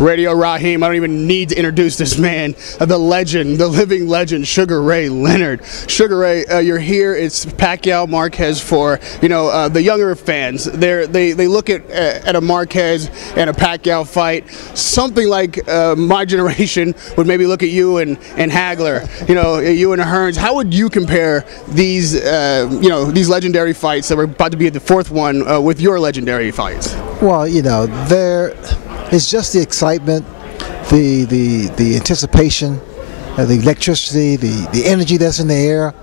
Radio Rahim. I don't even need to introduce this man, the legend, the living legend, Sugar Ray Leonard. Sugar Ray, you're here. It's Pacquiao Marquez for the younger fans. They look at a Marquez and a Pacquiao fight, something like my generation would maybe look at you and Hagler, you and Hearns. How would you compare these these legendary fights that we're about to be at the fourth one with your legendary fights? Well, it's just the excitement, the anticipation, the electricity, the energy that's in the air.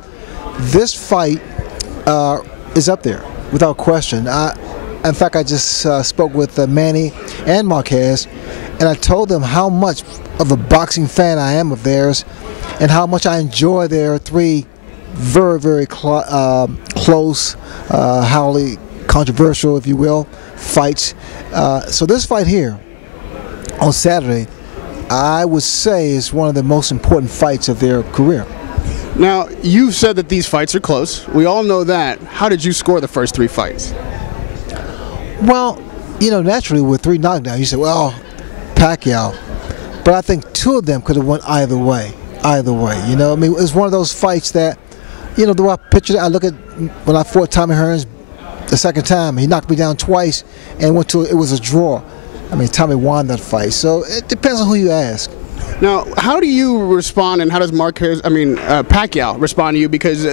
This fight is up there without question. In fact, I just spoke with Manny and Marquez, and I told them how much of a boxing fan I am of theirs, and how much I enjoy their three very, very close, highly controversial, if you will, fights. So this fight here on Saturday, I would say, is one of the most important fights of their career. Now, you've said that these fights are close. We all know that. How did you score the first three fights? Well, naturally with three knockdowns, you say, well, Pacquiao. But I think two of them could have went either way. Either way, I mean, it was one of those fights that, the way I pictured it, I look at when I fought Tommy Hearns the second time. He knocked me down twice, and it was a draw. I mean, Tommy won that fight. So it depends on who you ask. Now, how do you respond, and how does Pacquiao respond to you? Because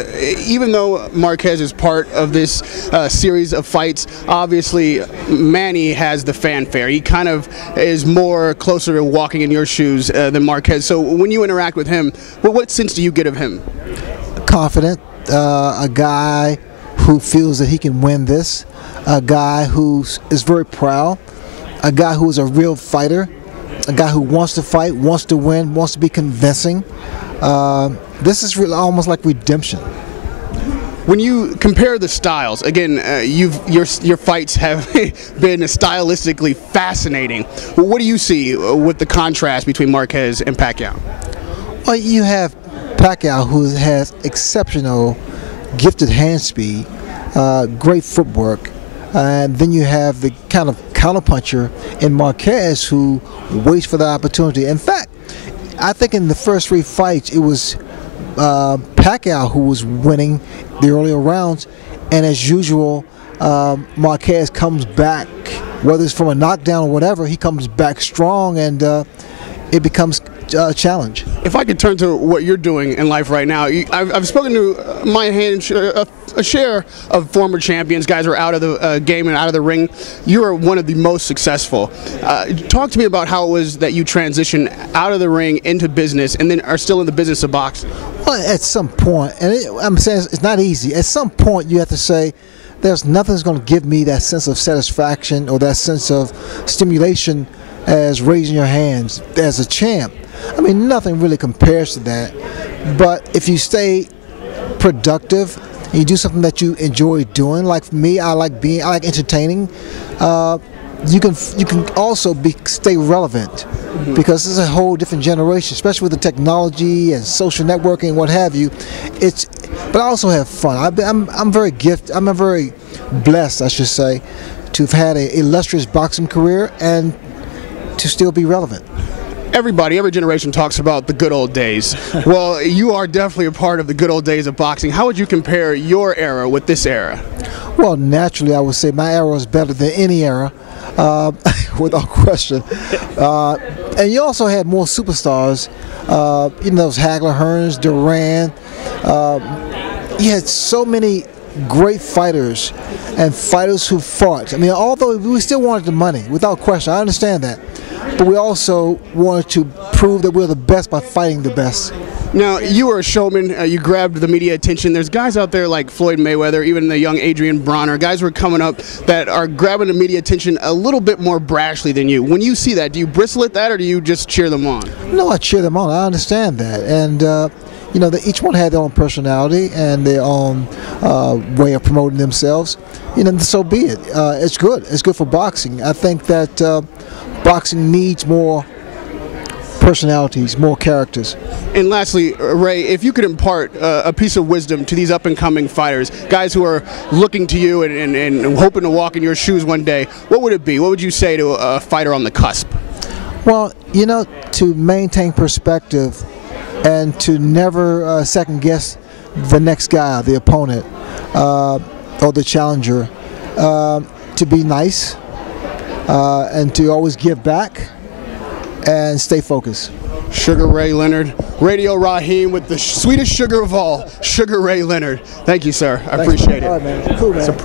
even though Marquez is part of this series of fights, obviously Manny has the fanfare. He kind of is more closer to walking in your shoes than Marquez. So when you interact with him, what sense do you get of him? Confident, a guy who feels that he can win this, a guy who is very proud, a guy who is a real fighter, a guy who wants to fight, wants to win, wants to be convincing. This is really almost like redemption. When you compare the styles, again, your fights have been stylistically fascinating. What do you see with the contrast between Marquez and Pacquiao? Well, you have Pacquiao, who has exceptional, gifted hand speed, great footwork. And then you have the kind of counterpuncher in Marquez, who waits for the opportunity. In fact, I think in the first three fights, it was Pacquiao who was winning the earlier rounds. And as usual, Marquez comes back, whether it's from a knockdown or whatever, he comes back strong, and it becomes a challenge. If I could turn to what you're doing in life right now, I've spoken to a share of former champions, guys who are out of the game and out of the ring. You are one of the most successful. Talk to me about how it was that you transitioned out of the ring into business and then are still in the business of boxing. Well, at some point, and I'm saying it's not easy, at some point you have to say, there's nothing that's going to give me that sense of satisfaction or that sense of stimulation as raising your hands as a champ. I mean, nothing really compares to that. But if you stay productive and you do something that you enjoy doing, like for me, I like entertaining. You can also stay relevant, because it's a whole different generation, especially with the technology and social networking and what have you. But I also have fun. I'm very gifted. I'm very blessed, I should say, to have had an illustrious boxing career and to still be relevant. Every generation talks about the good old days. Well, you are definitely a part of the good old days of boxing. How would you compare your era with this era? Well, naturally, I would say my era is better than any era, without question. And you also had more superstars. Those Hagler, Hearns, Duran. You had so many great fighters and fighters who fought. I mean, although we still wanted the money, without question, I understand that. But we also wanted to prove that we're the best by fighting the best. Now, you were a showman. You grabbed the media attention. There's guys out there like Floyd Mayweather, even the young Adrian Bronner, guys who are coming up that are grabbing the media attention a little bit more brashly than you. When you see that, do you bristle at that, or do you just cheer them on? No, I cheer them on. I understand that. And each one had their own personality and their own way of promoting themselves. So be it. It's good. It's good for boxing. I think that boxing needs more personalities, more characters. And lastly, Ray, if you could impart a piece of wisdom to these up-and-coming fighters, guys who are looking to you and hoping to walk in your shoes one day, what would it be? What would you say to a fighter on the cusp? Well, you know, to maintain perspective and to never second guess the next guy, the opponent, or the challenger, to be nice and to always give back and stay focused. Sugar Ray Leonard, Radio Rahim with the sweetest sugar of all, Sugar Ray Leonard. Thank you, sir. I appreciate it. All right, man. Cool, man.